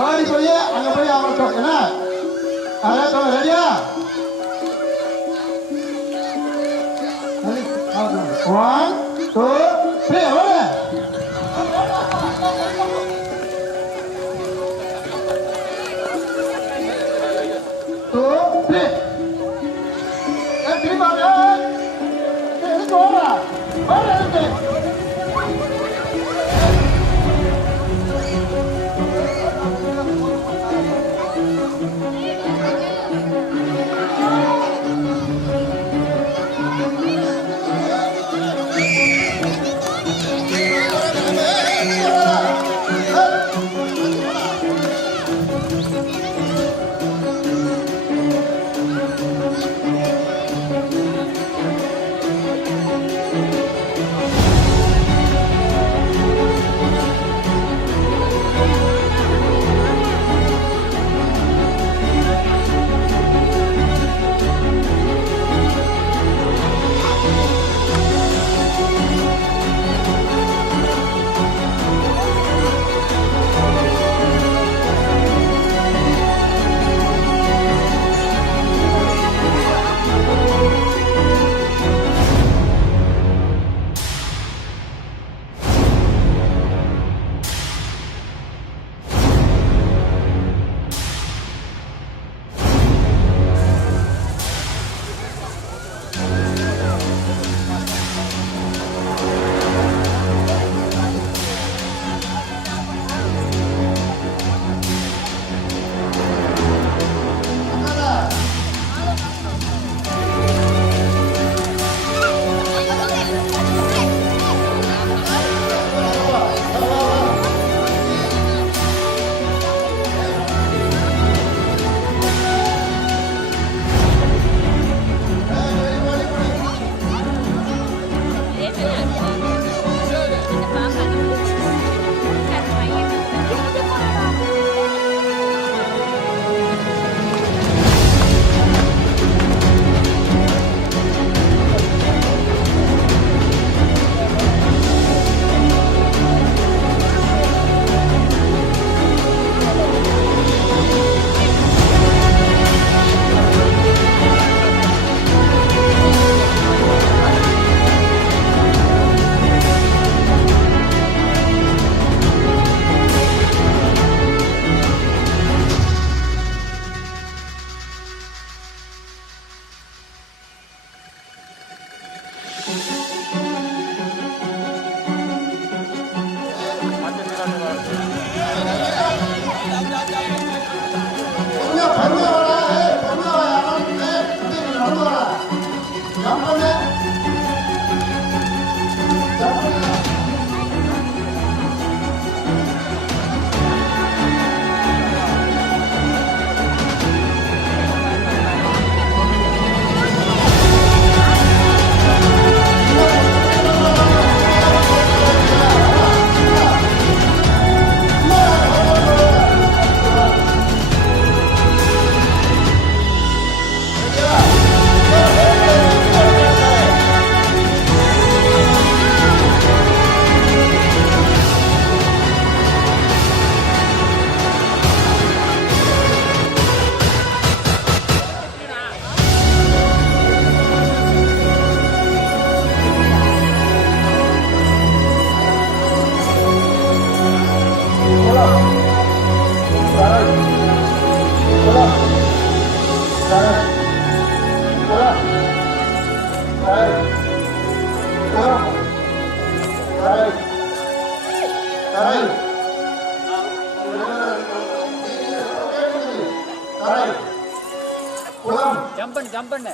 ஓடி போய் அங்க போய் அவங்க என்ன அதான் சொல்ல ரெடியா? 1 2 3 ஓடு. ஜம்ப் பண்ணு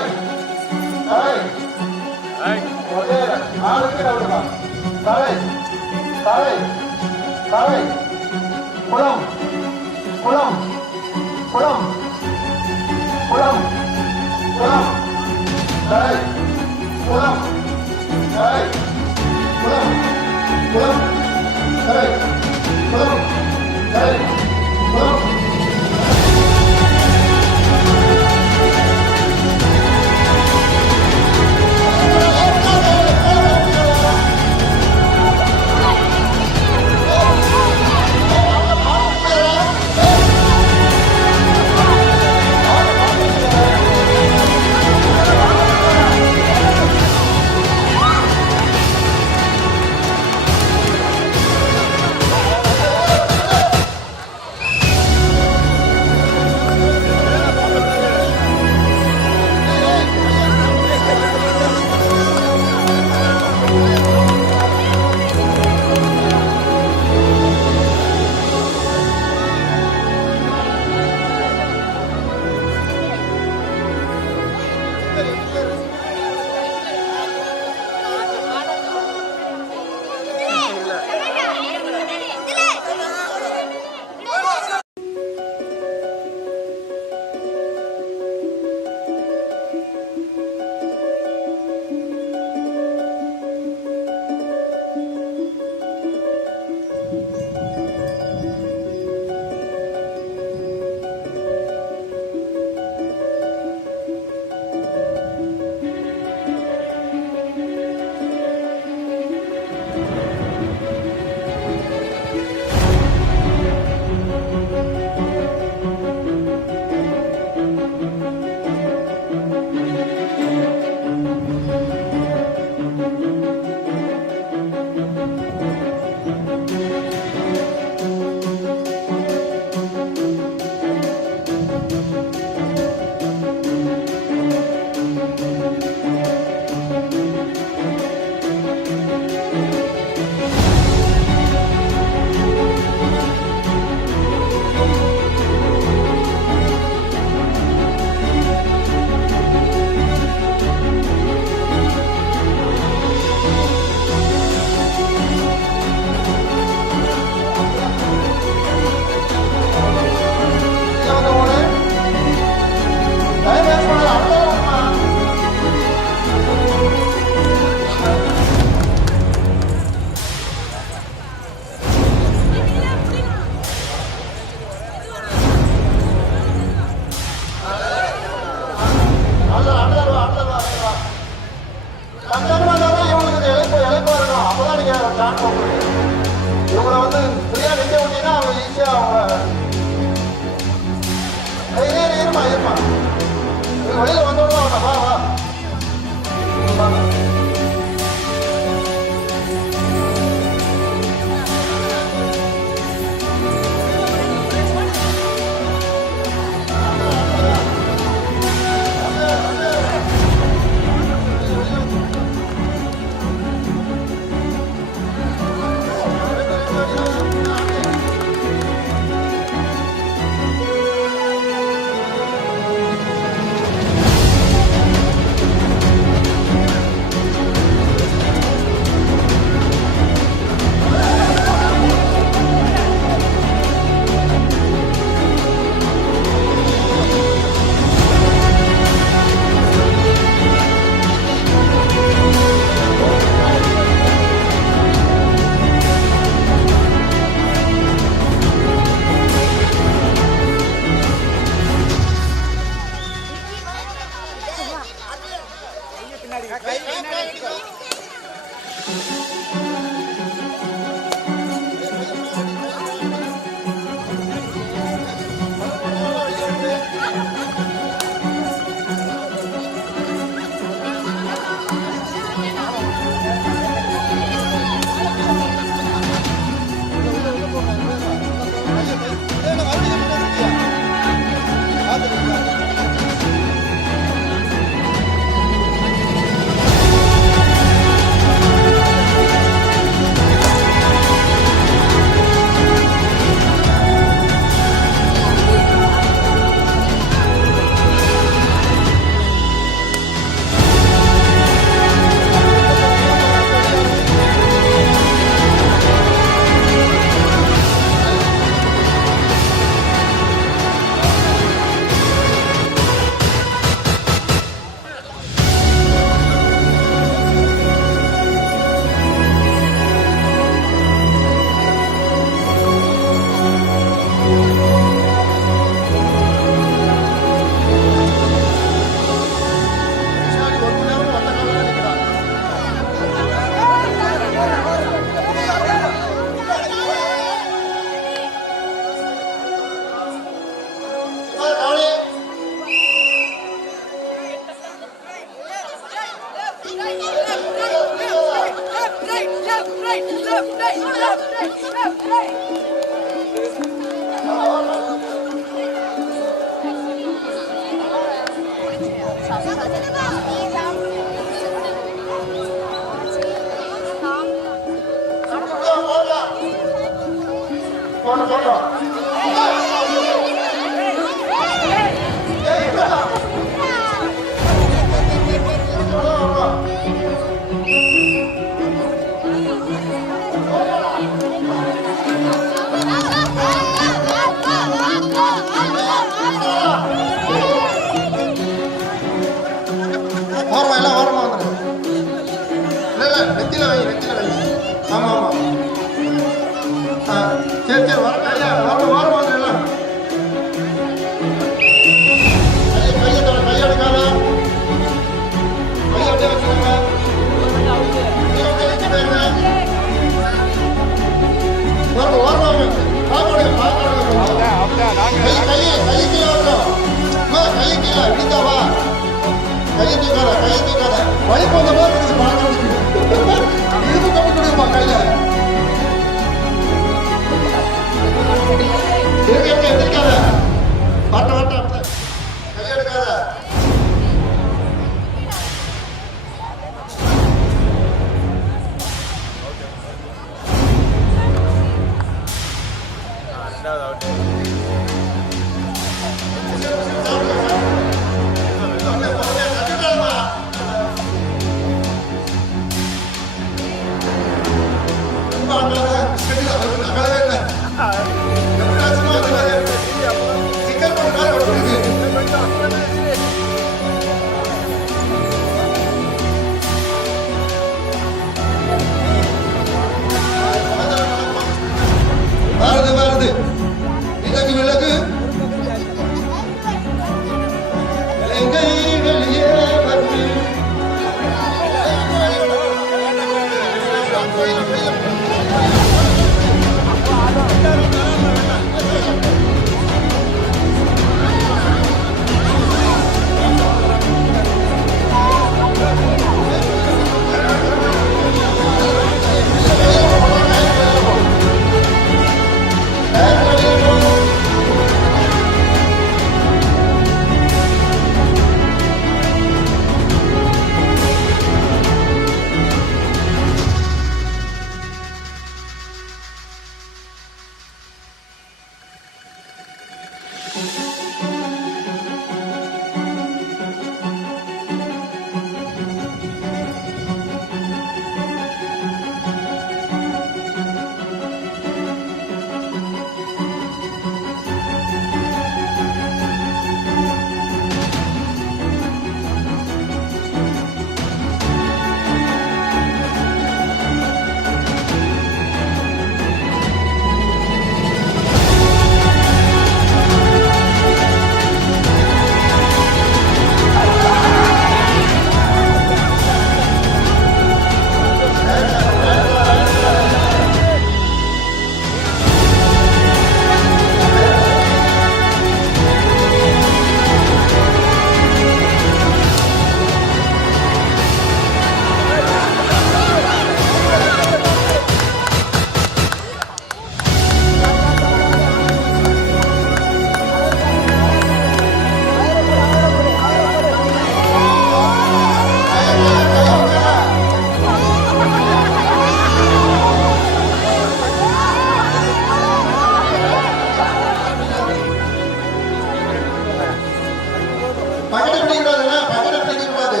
பக்கெட்டை பிடிக்கூடாதுங்க, பக்கெட்டை பிடிக்கக்கூடாது.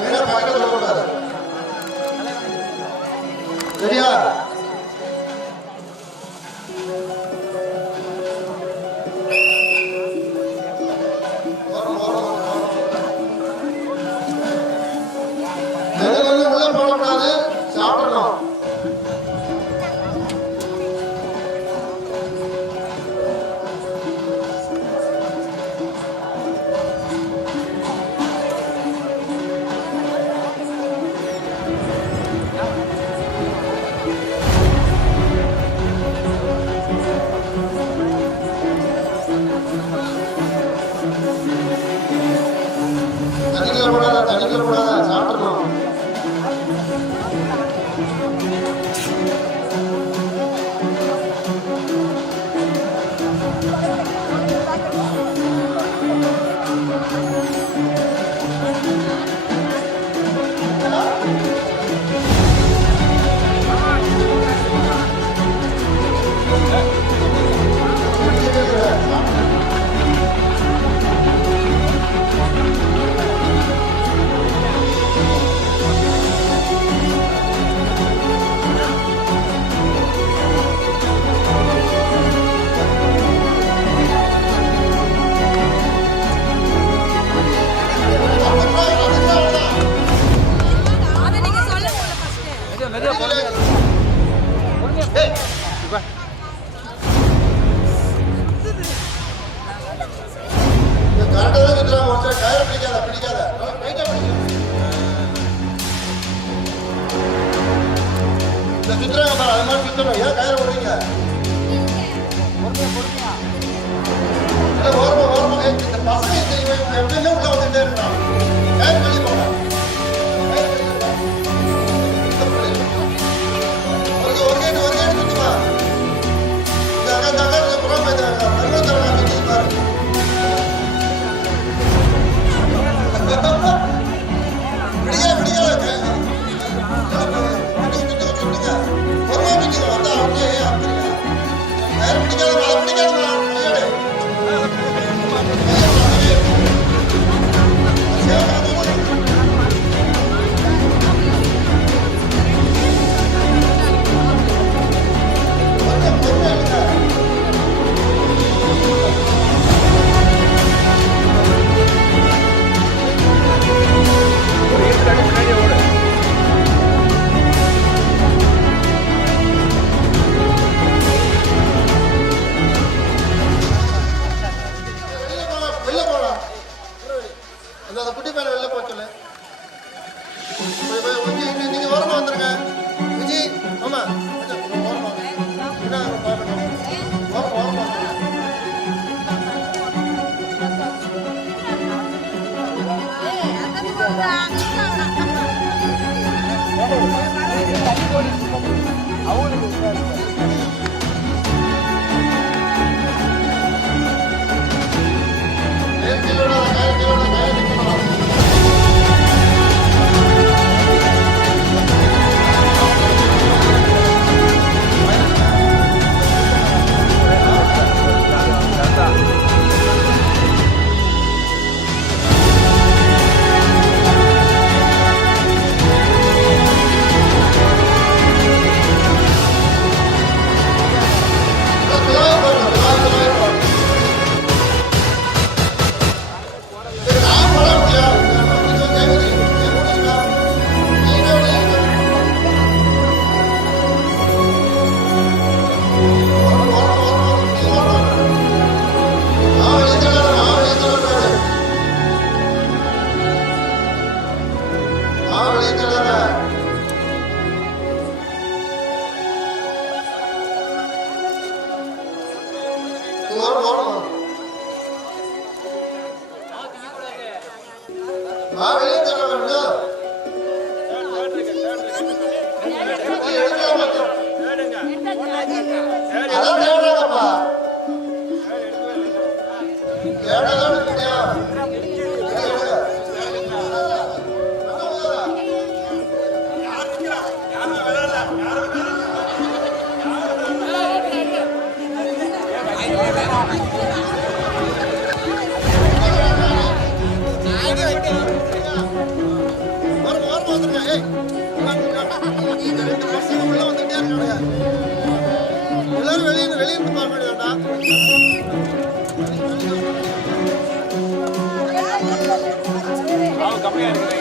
வேணா பக்கெட்டை தொடக்கூடாது. சரியா? உள்ள போடக்கூடாது, சாப்பிடணும். தண்ணிக்குள்ள போடாத, சாப்பிடணும். சுத்துறாங்க பாரு, அது மாதிரி சுத்தணும். ஏன் கயிறு ஓடுறீங்க? ஓரமா இந்த பசங்க எப்பயுமே உள்ள வந்துட்டே இருக்கான். கயிறு வெளியே போங்க. ஒரு கேட்டு சுத்துமா. இந்த அக்கா புறம் போயிட்டாங்க. சுத்தி பாரு. பிடிக்காத ஏடாதான் இருக்கியா எல்லாரும் வெளியிருந்து பார்க்க வேண்டியதாண்டா கம்மியா இருக்கு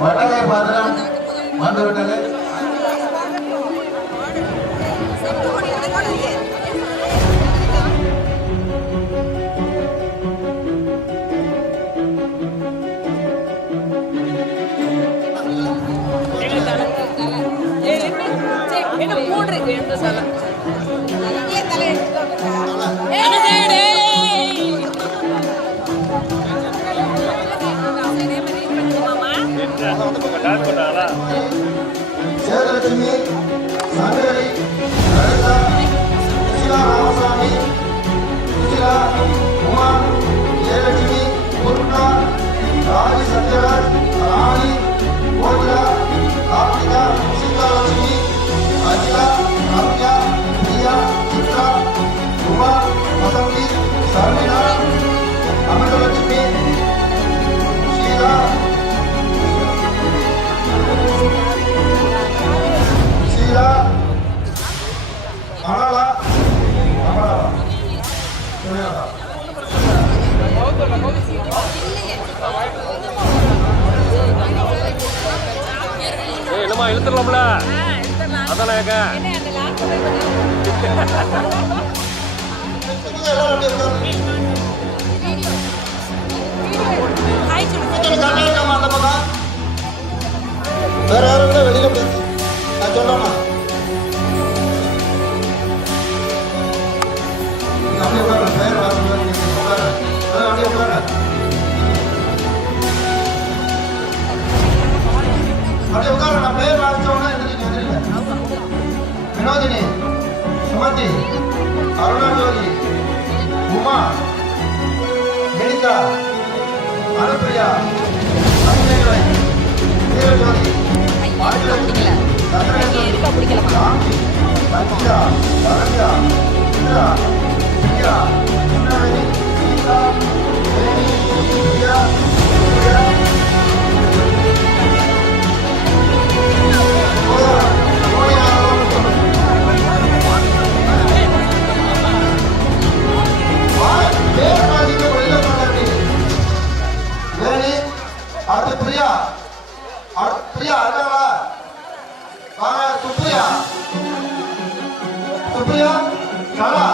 வடகை பாத்திரம் வந்துவிட்டது. டான்ஸ் பண்ண சேதலட்சுமி, சங்கரி, லலிதா, சுசிலா ராமசாமி, சுசிலா, உமா, ஜெயலட்சுமி, முருகா, ராஜி சத்யராஜ், ராணி, கோகிலா, கார்த்திகா, சீதாலட்சுமி, அகிலா, ரம்யா, பிரியா, சித்ரா, உமா, வசந்தி, சர்மிளா, அமிர்தலட்சுமி, ஷீலா, ஷீலா, மலலா, சுனிலா. என்னமா இழுத்துடலாம்ல அதானே எல்லாரும் அப்படியே உட்காருங்க. கொஞ்சம் கரெக்டா இருக்காமா அந்த பக்கம்? வேற யாரும் கூட வெளியில பேசு. நான் சொல்லணுமா? அப்படியே உட்காருங்க. பேர் வாசிங்க. உட்காருங்க. அப்படியே உட்காருங்க. அப்படியே உட்காருங்க. நான் பேர் வாசிச்சோன்னா எந்திரிங்க. வினோதினி, சுமதி, அருணாஜோதி, உமா, கணிதா, அனுப்பிரியா, அன்னை, வீரஜோதி, ஆதிலட்சுமி, சந்திரேஸ்வரி, ராமி, சத்யா, சரண்யா, இந்திரா, பிரியா, சுந்தரவேணி, கீதா, வேணி, பிரியா, சூர்யா, அடுத்து பிரியா, பிரியா இருக்காங்களா? வாங்க. சுப்ரியா, சுப்ரியா, கலா,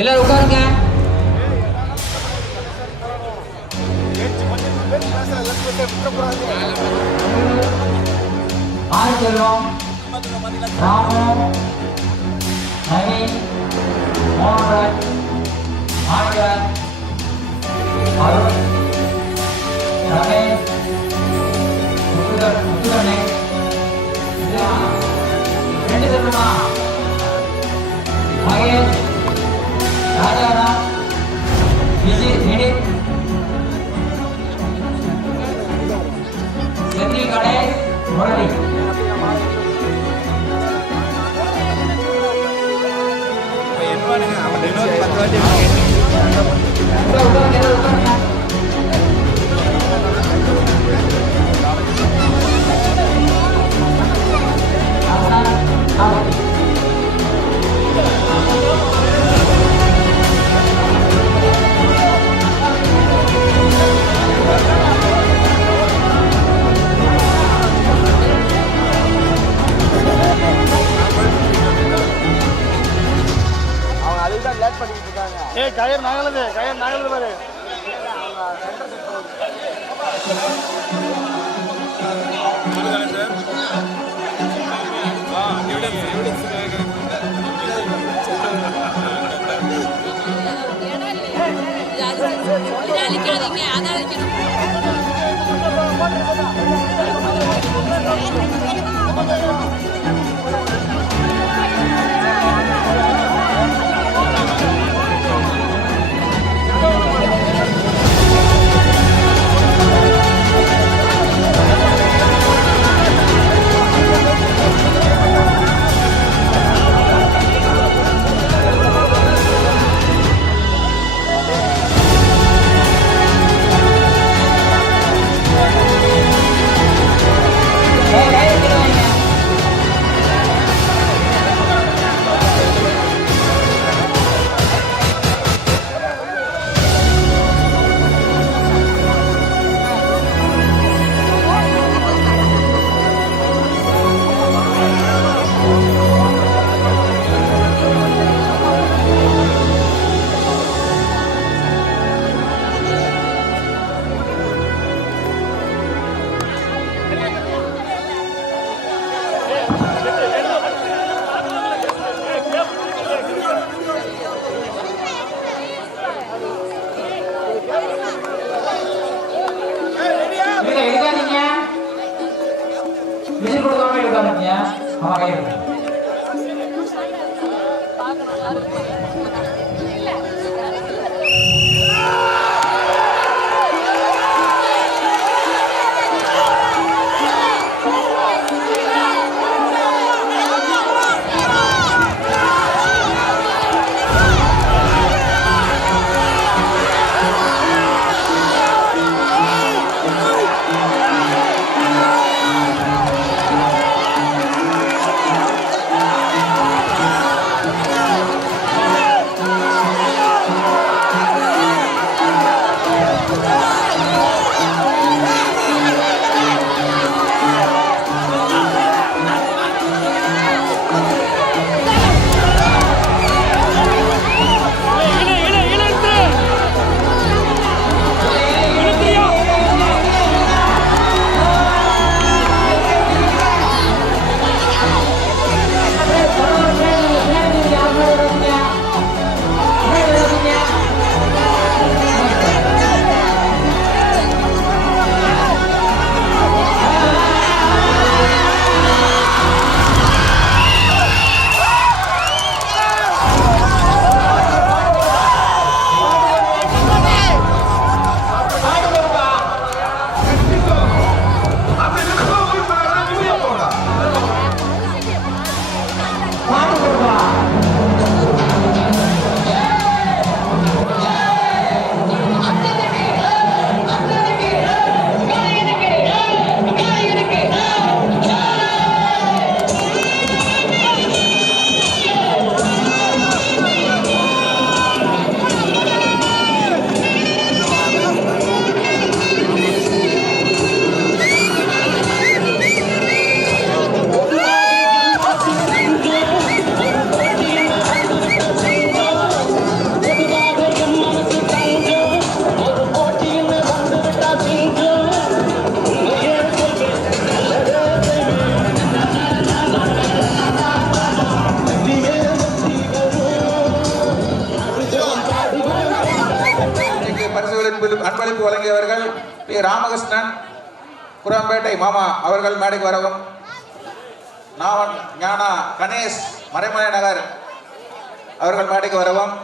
எல்லாரும் உட்காருங்க. ஆதிச்செல்வம், ராமு, நவீன், மோகன்ராஜ், ஆனந்தன், அருண், ரமேஷ், முத்துகண்ணே, ரெண்டு செல்வமா, மகேஷ், ராஜாராம், விஜய், வினித், செந்தில் கணேஷ், முரளி. கயிறு நாங்களது பாரு. அழிக்காதீங்க, அதை அழிக்கணும். எடுக்காதீங்க, விசில் கொடுக்காம எடுக்காதீங்க. ஆமா, கையில் ராமகிருஷ்ணன் குரம்பேட்டை மாமா அவர்கள் மேடைக்கு வரவும். நாவன் ஞானா கணேஷ் மறைமலை நகர் அவர்கள் மேடைக்கு வரவும்.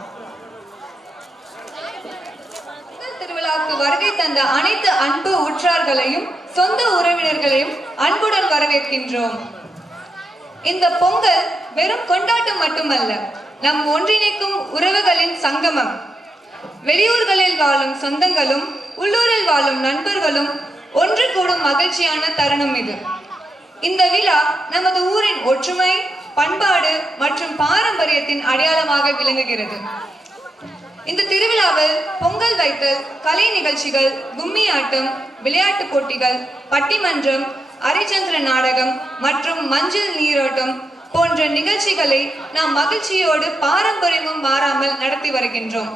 திருவிழாவுக்கு வருகை தந்த அனைத்து அன்பு உற்றார்களையும் சொந்த உறவினர்களையும் அன்புடன் வரவேற்கின்றோம். இந்த பொங்கல் வெறும் கொண்டாட்டம் மட்டுமல்ல, நம் ஒன்றிணைக்கும் உறவுகளின் சங்கமம். வெளியூர்களில் வாழும் சொந்தங்களும் உள்ளூரில் வாழும் நண்பர்களும் ஒன்று கூடும் மகிழ்ச்சியான தருணம் இது. இந்த விழா நமது ஊரின் ஒற்றுமை, பண்பாடு மற்றும் பாரம்பரியத்தின் அடையாளமாக விளங்குகிறது. இந்த திருவிழாவில் பொங்கல் வைத்தல், கலை நிகழ்ச்சிகள், கும்மி ஆட்டம், விளையாட்டு போட்டிகள், பட்டிமன்றம், அரிச்சந்திர நாடகம் மற்றும் மஞ்சள் நீரோட்டம் போன்ற நிகழ்ச்சிகளை நாம் மகிழ்ச்சியோடு பாரம்பரியமும் மாறாமல் நடத்தி வருகின்றோம்.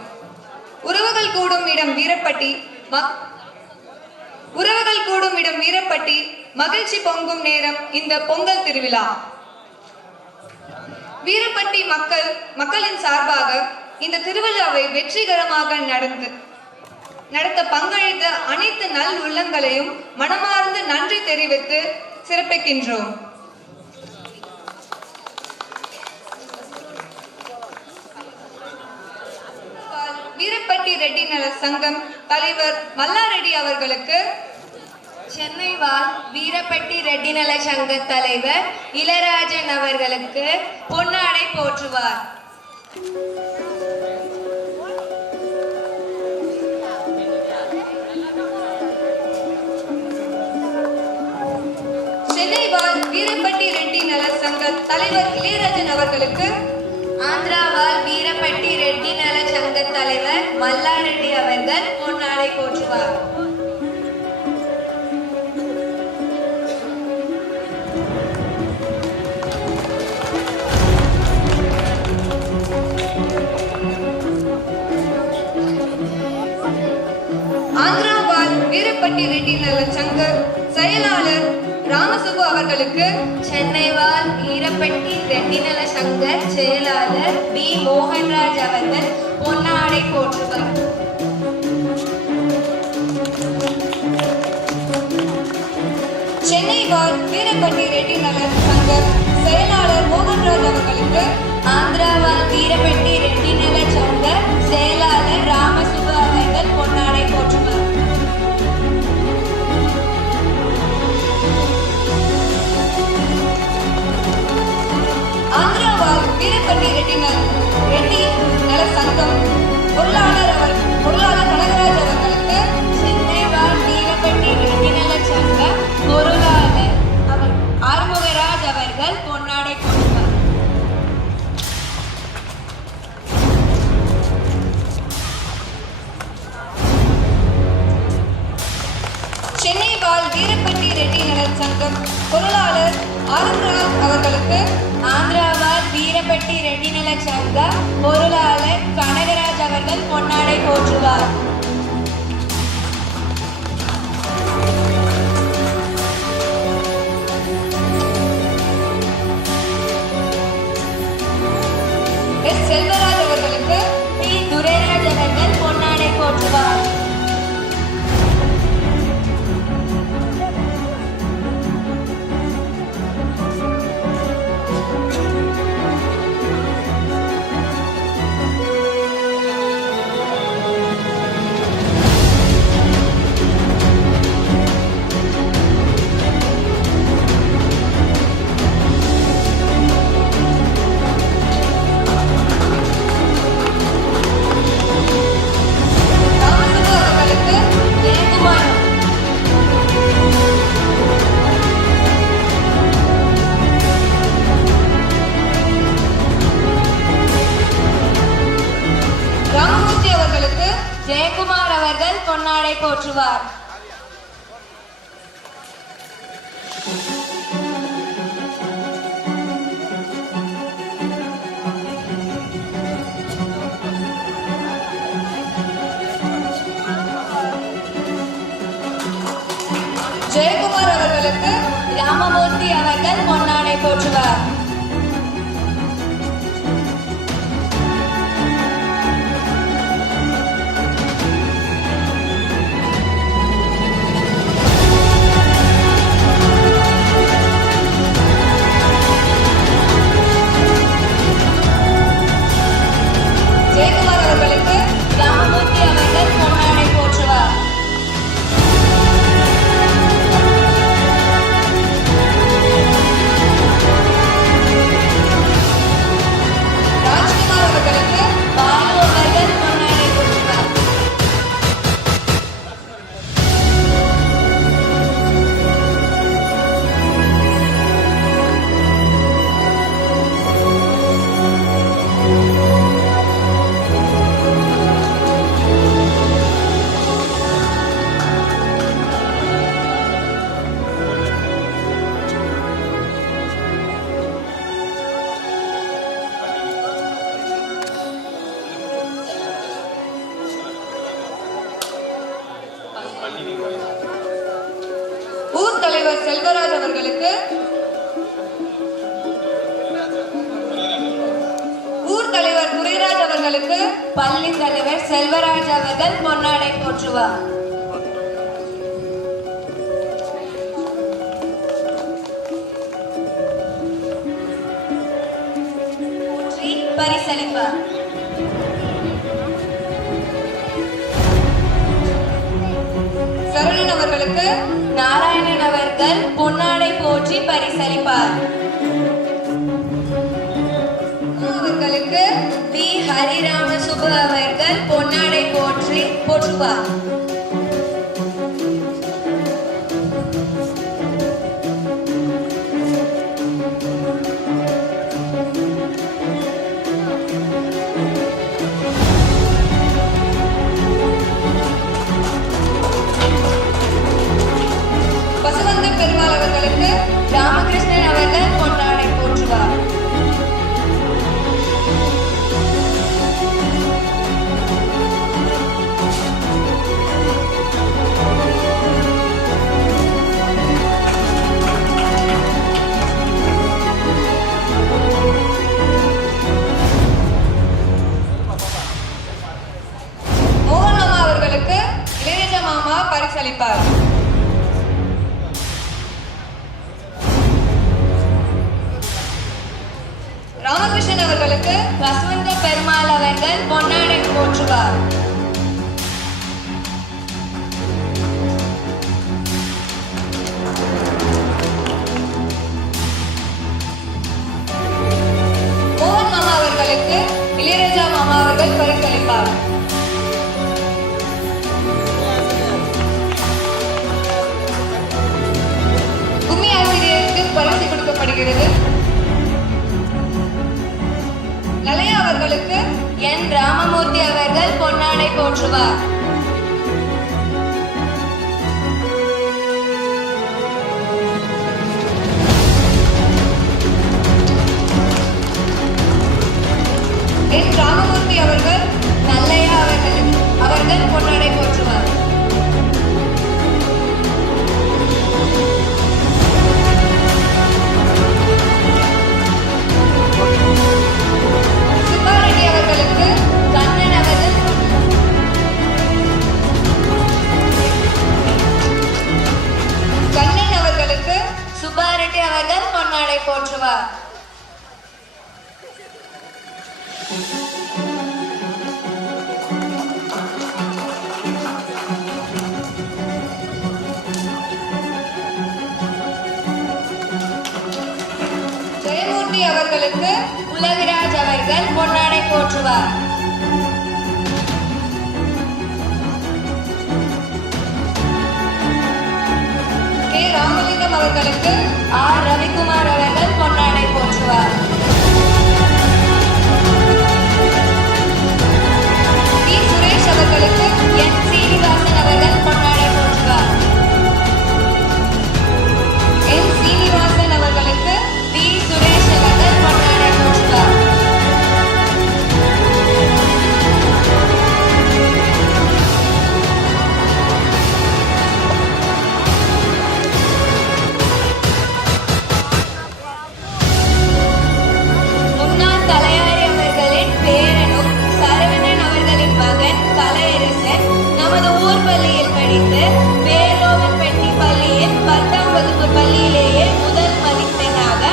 உறவுகள் கூடும் இடம் வீரப்பட்டி, மகிழ்ச்சி பொங்கும் நேரம் இந்த பொங்கல் திருவிழா. வீரப்பட்டி மக்களின் சார்பாக இந்த திருவிழாவை வெற்றிகரமாக நடத்த பங்களித்த அனைத்து நல் உள்ளங்களையும் மனமார்ந்து நன்றி தெரிவித்து சிறப்பிக்கின்றோம். வீரப்பட்டி ரெட்டி நல சங்கம் தலைவர் மல்லாரெட்டி அவர்களுக்கு சென்னை வாழ் வீரப்பட்டி ரெட்டி நல சங்க தலைவர் இளராஜன் அவர்களுக்கு பொன்னாடை போற்றுவார். சென்னை வாழ் வீரப்பட்டி ரெட்டி நல சங்க தலைவர் இளையராஜன் அவர்களுக்கு ஆந்திரா வாழ் வீரப்பட்டி ரெட்டி நல சங்க தலைவர் மல்லாரெட்டி அவர்கள் பொன்னாடை போற்றுவார். ஆந்திரா வாழ் வீரப்பட்டி ரெட்டி நல சங்க செயலாளர் ராமசுப்பு அவர்களுக்கு சென்னை வாழ் வீரப்பட்டி ரெட்டி நல சங்க செயலாளர் பி மோகன்ராஜ் அவர்கள் பொன்னாடை போற்றுவார். சென்னை வாழ் வீரப்பட்டி ரெட்டி நல சங்க செயலாளர் மோகன்ராஜ் அவர்களுக்கு ஆந்திரா வாழ் வீரப்பட்டி ரெட்டி நல சங்க செயலாளர் ராமசுப்பு அவர்கள் பொன்னாடை போற்றுவார். ஆந்திரா வாழ் வீரப்பட்டி ரெட்டி நல சங்கம் பொருளாளர் கனகராஜ் அவர்களுக்கு சென்னை வாழ் வீரப்பட்டி ரெட்டி நல சங்க பொருளாளர் ஆறுமுகராஜ் அவர்கள் பொன்னாடை போற்றுவார். சென்னை வாழ் வீரப்பட்டி ரெட்டி நல சங்கம் பொருளாளர் ஆறுமுகராஜ் அவர்களுக்கு ஆந்திரா வாழ் வீரப்பட்டி ரெட்டி நல சங்க பொருளாளர் கனகராஜ் அவர்கள் பொன்னாடை போற்றுவார். எஸ் செல்வராஜ் அவர்களுக்கு பி துரைராஜ் அவர்கள் பொன்னாடை போற்றுவார். ராமசுப்பு அவர்களுக்கு ஜெயக்குமார் ராமமூர்த்தி அவர்களுக்கு ஜெயக்குமார் அவர்கள் பொன்னாடை போற்றுவார். ஜெயக்குமார் அவர்களுக்கு ராமமூர்த்தி அவர்கள் பொன்னாடை போற்றுவார். பள்ளி தலைவர் செல்வராஜ் அவர்கள் பொன்னாடை போற்றுவார். பரிசளிப்பார். சரவணன் அவர்களுக்கு நாராயணன் அவர்கள் பொன்னாடை போற்றி பரிசளிப்பார். அவர்களுக்கு பி ஹரிராமசுபு அவர்கள் பொன்னாடை போற்றுவார். பெருமாள் அவர்களுக்கு ராமகிருஷ்ணன் அவர்கள் பொன்னாடை போற்றுவார். மோகன் மாமா அவர்களுக்கு இளையராஜா மாமா பரிசளிப்பார். ராமகிருஷ்ணன் அவர்களுக்கு வசந்த பெருமாள் அவர்கள் பொன்னாடை போற்றுவார். மோகன் மாமா அவர்களுக்கு இளையராஜா மாமா அவர்கள் பரிசளிப்பார். கும்மி ஆசிரியருக்கு பரிசு கொடுக்கப்படுகிறது. லலையா அவர்களுக்கு என் ராமமூர்த்தி அவர்கள் பொன்னாடை போற்றுவார். என் ராமமூர்த்தி அவர்கள் நல்லையா அவர்கள் பொன்னாடை போற்றுவார். சுப்பாரெட்டி அவர்களுக்கு கண்ணன் அவர்கள் கண்ணன் அவர்களுக்கு சுப்பாரெட்டி அவர்கள் பொன்னாடை போற்றுவார். ஜெயமூர்த்தி அவர்களுக்கு உலகராஜ் அவர்கள் பொன்னாடை போற்றுவார். கே ராமலிங்கம் அவர்களுக்கு ஆர் ரவிக்குமார் அவர்கள் பொன்னாடை போற்றுவார். பி சுரேஷ் அவர்களுக்கு என் சீனிவாசன் அவர்கள் பொன்னாடை போற்றுவார். என் சீனிவாசன் அவர்களுக்கு பி சுரேஷ் அவர்கள் பொன்னாடை போற்றுவார். முன்னாள் தலையாரி அவர்களின் பேரனும் சரவணன் அவர்களின் மகன் கலையரசன் நமது ஊர் பள்ளியில் படித்து வேலோவன்பட்டி பள்ளியில் 10ஆம் வகுப்பு பள்ளியிலேயே முதல் மதிப்பெண்ணாக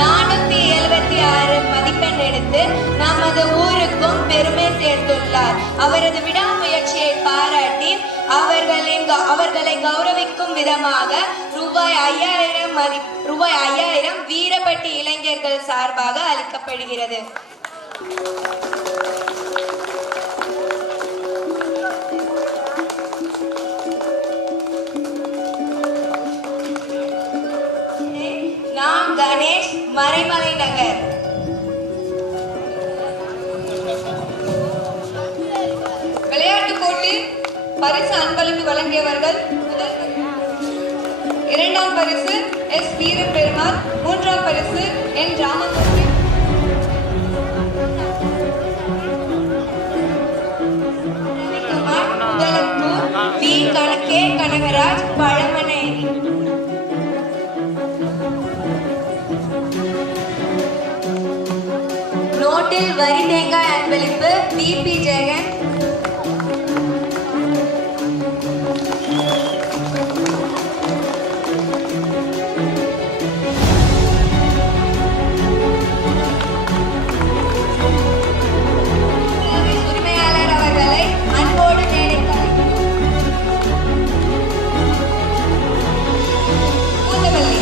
476 மதிப்பெண் எடுத்து நமது ஊருக்கும் பெருமை சேர்த்துள்ளார். அவரது விடாமுயற்சியை பாராட்டி அவர்களை கௌரவிக்கும் விதமாக ரூபாய் 5000 வீரப்பட்டி இளைஞர்கள் சார்பாக அளிக்கப்படுகிறது. நாம் கணேஷ், மறைமலை நகர். விளையாட்டுப் போட்டி பரிசு அன்பளிப்பு வழங்கியவர்கள் முதல் 2ஆம் பரிசு எஸ் வீரபெருமாள், 3ஆம் பரிசு என் ராமமூர்த்தி, ரவிக்குமார், முதலத்தூர், வி கே கனகராஜ், பழமனேரி. நோட்டீஸ் தொட்டில் வரி தேங்காய் அன்பளிப்பு டிபி ஜெகன். உரிமையாளர் அவர்களை அன்போடு மேடைக்கு அழைக்கிறோம். பூந்தமல்லி.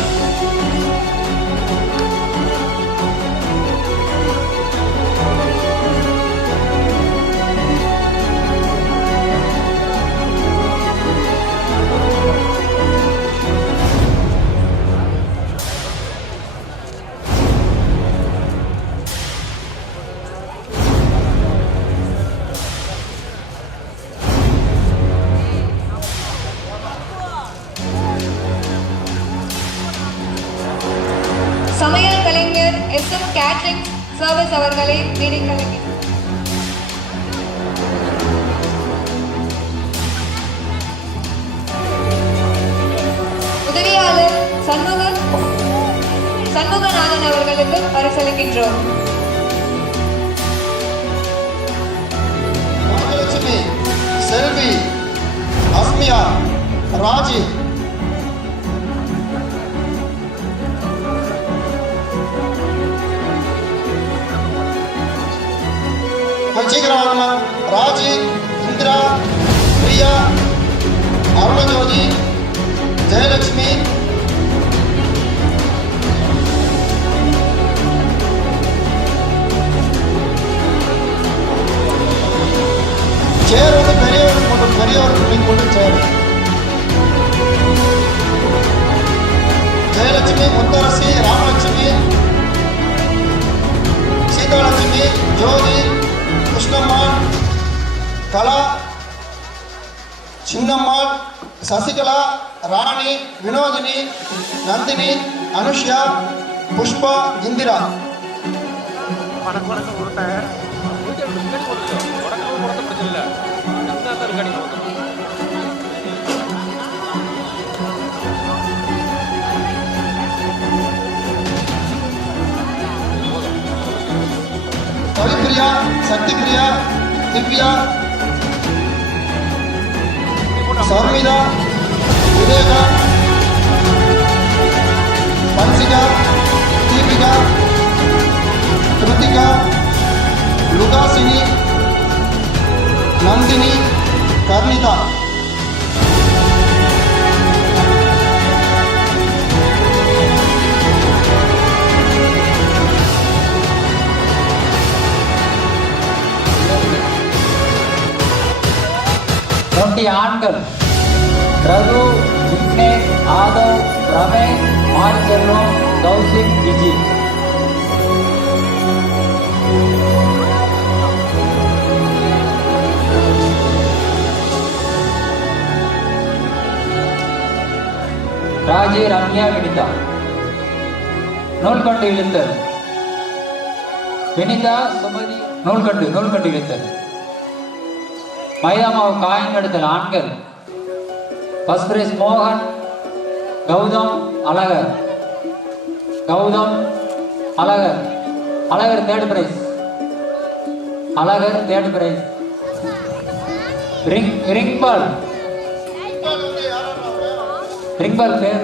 சமையல் கலைஞர் SM கேட்டரிங் சர்வீஸ் அவர்களை மேடைக்கு அழைக்கிறோம். உதவியாளர் சண்முகநாதன் அவர்களுக்கு பரிசளிக்கின்றோம். ராஜலட்சுமி, செல்வி, அஸ்மியா, ராஜி. சீக்கிரம் வாங்கம்மா. ராஜி, இந்திரா, பிரியா, அருணஜோதி, ஜெயலட்சுமி, சேர் வந்து பெரியவர்கள் கொண்டு சேர். ஜெயலட்சுமி, முத்தரசி, ராமலட்சுமி, சீதாலட்சுமி, ஜோதி, கிருஷ்ணம்மாள், கலா, சின்னம்மாள், சசிகலா, ராணி, வினோதினி, நந்தினி, அனுஷ்யா, புஷ்பா, இந்திரா. கவிப்பிரியா, சக்திப்பிரியா, திவ்யா, சர்மிதா, விவேகா, பன்சிகா, தீபிகா, கிருத்திகா, லுகாசினி, நந்தினி, கர்ணிதா. ஆண்கள் ரகு, விக்னேஷ், ஆதவ், ரமேஷ், மாரிசெல்வம், கௌசிக், விஜி. ராஜி, ரம்யா, வினிதா. நூல்கண்டு இழுத்தல் வினிதா, சுமதி. நூல்கண்டு இழுத்தல். மைதா மாவு காயம் எடுத்தல் ஆண்கள். ஃபர்ஸ்ட் பிரைஸ் மோகன், Gautam, Azhagar. Gautam, Azhagar. Azhagar third prize. Azhagar third prize. Ring ball பேர்